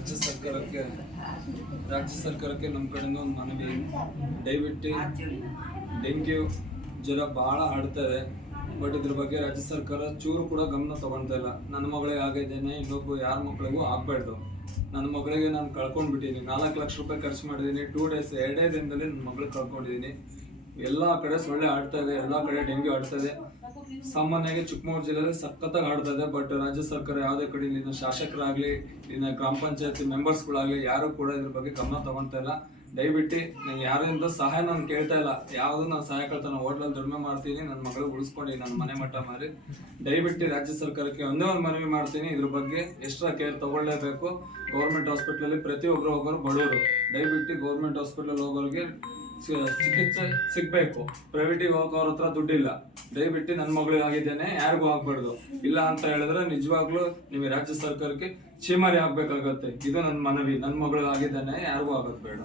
ರಾಜ್ಯ ಸರ್ಕಾರಕ್ಕೆ ನಮ್ಮ ಕಡೆಯಿಂದ ಒಂದು ಮನವಿ. ದಯವಿಟ್ಟು ಡೆಂಗ್ಯೂ ಜ್ವರ ಭಾಳ ಹರಡ್ತದೆ. ಬಟ್ ಇದ್ರ ಬಗ್ಗೆ ರಾಜ್ಯ ಸರ್ಕಾರ ಚೂರು ಕೂಡ ಗಮನ ತಗೊಳ್ತಾ ಇಲ್ಲ. ನನ್ನ ಮಗಳಿಗೆ ಆಗಿದ್ದೇನೆ, ಇನ್ನೊಬ್ಬ ಯಾರ ಮಕ್ಕಳಿಗೂ ಆಗ್ಬಾರ್ದು. ನನ್ನ ಮಗಳಿಗೆ ನಾನು ಕಳ್ಕೊಂಡ್ಬಿಟ್ಟಿದ್ದೀನಿ. 4 ಲಕ್ಷ ರೂಪಾಯಿ ಖರ್ಚು ಮಾಡಿದ್ದೀನಿ. 2 ಡೇಸ್ 2 ದಿನದಲ್ಲಿ ನನ್ನ ಮಗಳಿಗೆ ಕಳ್ಕೊಂಡಿದ್ದೀನಿ. ಎಲ್ಲ ಕಡೆ ಸೊಳ್ಳೆ ಆಡ್ತದೆ, ಎಲ್ಲ ಕಡೆ ಡೆಂಗ್ಯೂ ಆಡ್ತದೆ. ಸಾಮಾನ್ಯವಾಗಿ ಚಿಕ್ಕಮಗಳೂರು ಜಿಲ್ಲೆಯಲ್ಲಿ ಸಖತ್ತಾಗಿ ಆಡ್ತದೆ. ಬಟ್ ರಾಜ್ಯ ಸರ್ಕಾರ ಯಾವುದೇ ಕಡೆ ಇಲ್ಲಿನ ಶಾಸಕರಾಗಲಿ, ಇಲ್ಲಿನ ಗ್ರಾಮ ಪಂಚಾಯತಿ ಮೆಂಬರ್ಸ್ಗಳಾಗಲಿ ಯಾರು ಕೂಡ ಇದ್ರ ಬಗ್ಗೆ ಗಮನ ತಗೊಳ್ತಾ ಇಲ್ಲ. ದಯವಿಟ್ಟು ನಾನು ಯಾರಿಂದ ಸಹಾಯ ನಾನು ಕೇಳ್ತಾ ಇಲ್ಲ. ಯಾವುದು ನಾನು ಸಹಾಯ ಕೇಳ್ತಾ, ನಾನು ಹೋಟ್ಲಲ್ಲಿ ದುಡಿಮೆ ಮಾಡ್ತೀನಿ, ನನ್ನ ಮಗಳಿಗೆ ಉಳಿಸ್ಕೊಂಡು ನನ್ನ ಮನೆ ಮಟ್ಟ ಮಾರಿ. ದಯವಿಟ್ಟು ರಾಜ್ಯ ಸರ್ಕಾರಕ್ಕೆ ಒಂದೇ ಒಂದು ಮನವಿ ಮಾಡ್ತೀನಿ, ಇದ್ರ ಬಗ್ಗೆ ಎಕ್ಸ್ಟ್ರಾ ಕೇರ್ ತಗೊಳ್ಳೇಬೇಕು. ಗೌರ್ಮೆಂಟ್ ಹಾಸ್ಪಿಟ್ಲಲ್ಲಿ ಪ್ರತಿಯೊಬ್ಬರು ಹೋಗೋರು ಬಡವರು. ದಯವಿಟ್ಟು ಗೌರ್ಮೆಂಟ್ ಹಾಸ್ಪಿಟಲ್ ಹೋಗೋರಿಗೆ ಚಿಕಿತ್ಸೆ ಸಿಗ್ಬೇಕು. ಪ್ರೈವೇಟಿಗೆ ಹೋಗೋರ ಹತ್ರ ದುಡ್ಡಿಲ್ಲ. ದಯವಿಟ್ಟು ನನ್ನ ಮಗಳಿಗೆ ಆಗಿದ್ದೇನೆ, ಯಾರಿಗೂ ಆಗ್ಬಾರ್ದು. ಇಲ್ಲ ಅಂತ ಹೇಳಿದ್ರೆ ನಿಜವಾಗ್ಲೂ ನೀವು ರಾಜ್ಯ ಸರ್ಕಾರಕ್ಕೆ ಚೀಮಾರಿ ಆಗ್ಬೇಕಾಗತ್ತೆ. ಇದು ನನ್ನ ಮನವಿ. ನನ್ನ ಮಗಳಿಗೆ ಆಗಿದ್ದೇನೆ, ಯಾರಿಗೂ ಆಗೋದು ಬೇಡ.